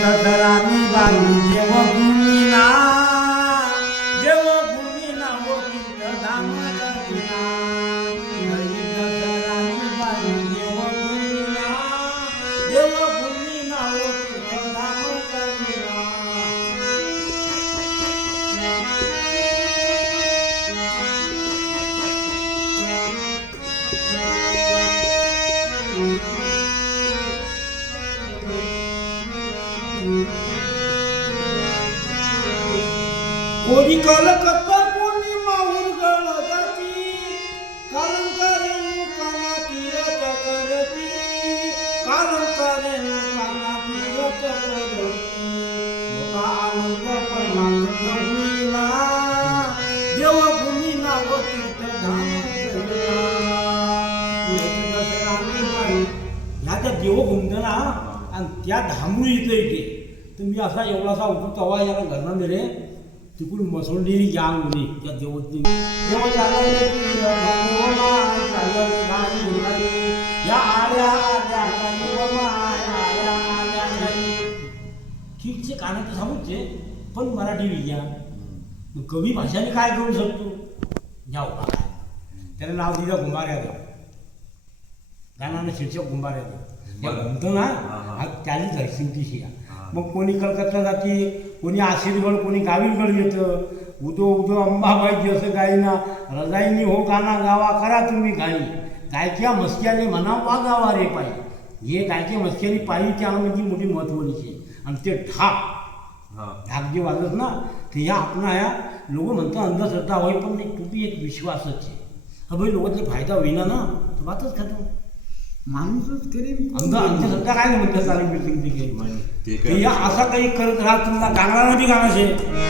दसरानी बाई देवभूमीना देवभूमीना वो तीर्थधाम करीना दसरानी बाई देवभूमीना देवभूमीना वो तीर्थधाम करीना कोणी कलकत्ता कोणी माहुरगड जाती कालंकारे काना तीरथ करती कालंकारे काना तीरथ करती मोठा आनंद परमानंद होईना देवभूमीना व तीर्थधाम ह्या त्या देवभूमीनं ना आणि त्या धामूळ इथं येते तुम्ही असा एवढासा उठून तवा याला घरना मेरे तिकडून मसोंडीनी जाम होती त्या देवती ठीकचे कानात सांगूचे पण मराठी विद्या कवी भाषाने काय करू शकतो जाऊ त्याला नाव दिलं गुंबाऱ्याचं गाण्यानं शीर्षक गुंबाऱ्याचं म्हणतो ना त्याची दर्शिवतीशी मग कोणी कलकत्ता जाते कोणी आशीर्गड कोणी गावीलगड येतं उदो उदो अंबाबाई असं गाईना रजाईनी हो गाणा गावा करा तुम्ही गाई गायच्या मस्क्याने म्हणा वागावा रे पायी हे गायच्या मस्क्याने पायी त्यामध्ये मोठी महत्त्वाची आणि ते ढाक जे वाजत ना ते ह्या आपण ह्या लोक म्हणतात अंधश्रद्धा होई पण नाही तुम्ही एक विश्वासच आहे भाई लोकांचा फायदा होईना ना तर बातच खातो माणूसच करीन अंधश्रद्धा काय नाही म्हणतात चालेल मिटिंग असा काही करत राहा तुम्हाला गांगणामध्ये गाणं